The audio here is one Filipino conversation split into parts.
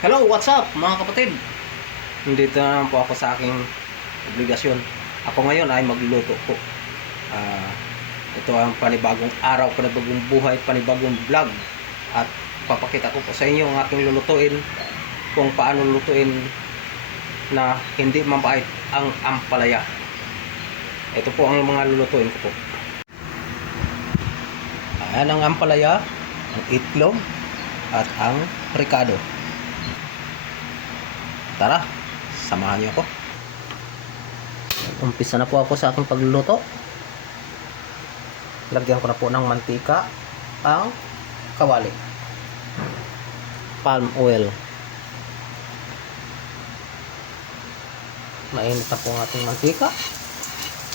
Hello, what's up mga kapatid? Nandito na po ako sa aking obligasyon. Ako ngayon ay magluluto po. Ah, ito ang panibagong araw, panibagong buhay, panibagong vlog. At papakita ko po sa inyo ang aking lulutuin kung paano lulutuin na hindi mapait ang ampalaya. Ito po ang mga lulutuin ko po. Ayan ang ampalaya, ang itlog, at ang ricado. Tara, samahan niyo ako. Umpisa na po ako sa aking pagluluto. Lagyan ko na po ng mantika ang kawali. Palm oil. Mainit na po ang ating mantika.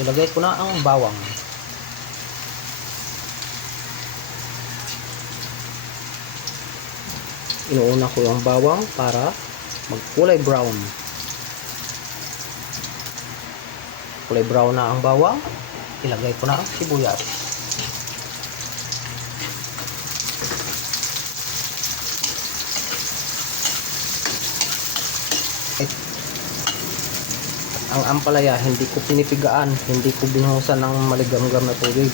Ilagay ko na ang bawang. Inuuna ko yung bawang para magkulay brown. Kulay brown na ang bawang. Ilagay ko na ang sibuyas. At ang ampalaya hindi ko pinipigaan, hindi ko binuhusan ng maligamgam na tubig.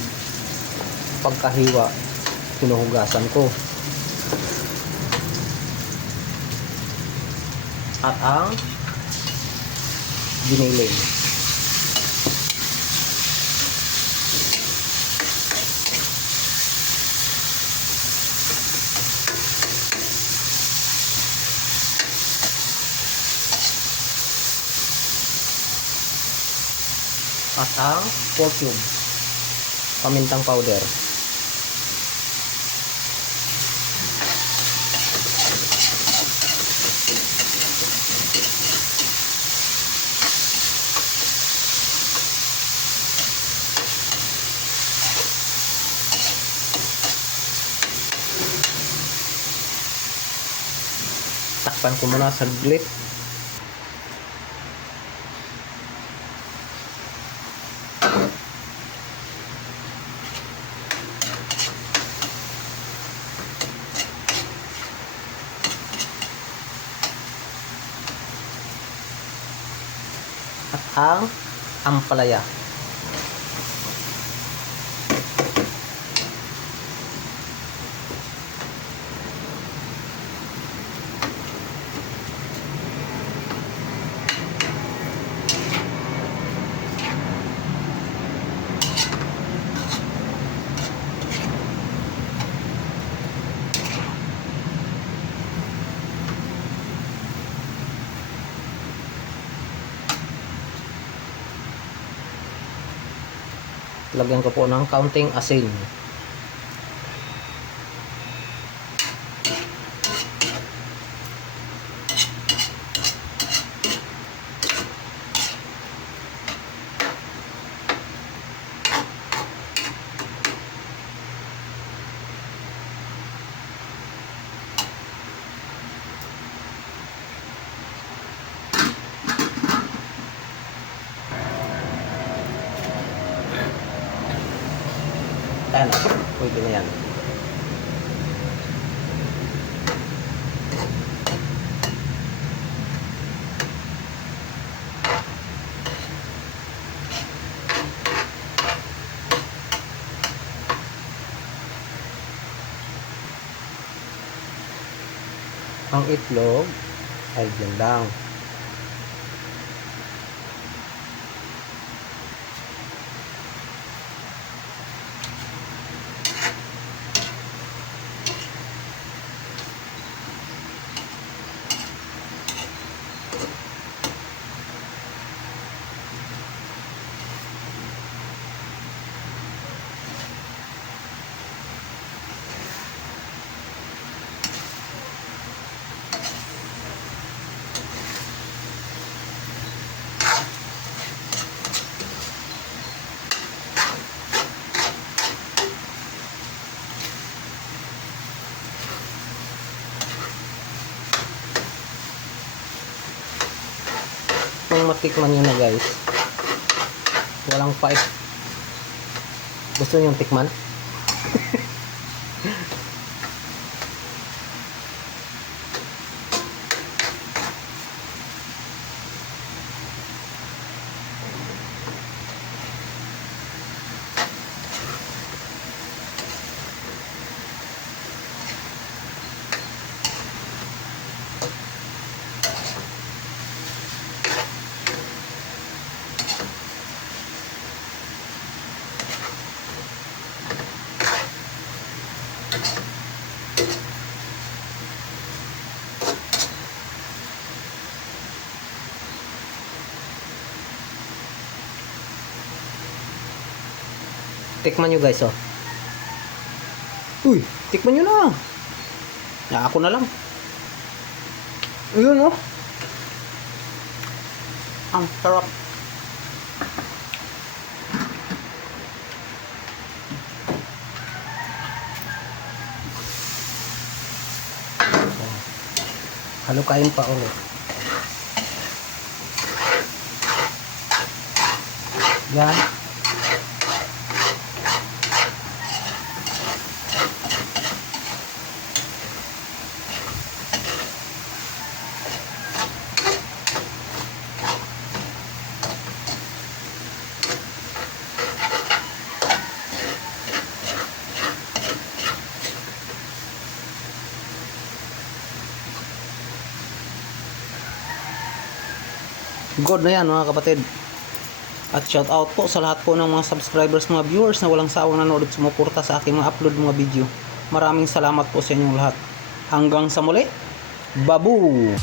Pagkahiwa, pinuhugasan ko. At ang giniling. At ang pork cube. Pamintang powder. Takpan ko muna saglit. At ang ampalaya lagyan ko po ng counting asin Ayan na, pwede na yan. Ang itlog ay dyan lang. Kung matikman nyo na guys. Walang pait gusto nyo tikman Tikman nyo guys, oh. Uy, tikman nyo na. Ya, ako na lang. Yun, oh. Ang sarap. Halo kain pa ulit. Yan. Good na yan mga kapatid. At shout out po sa lahat po ng mga subscribers, mga viewers na walang sawang nanonood at sumuporta sa aking mga upload mga video. Maraming salamat po sa inyong lahat. Hanggang sa muli. Babu!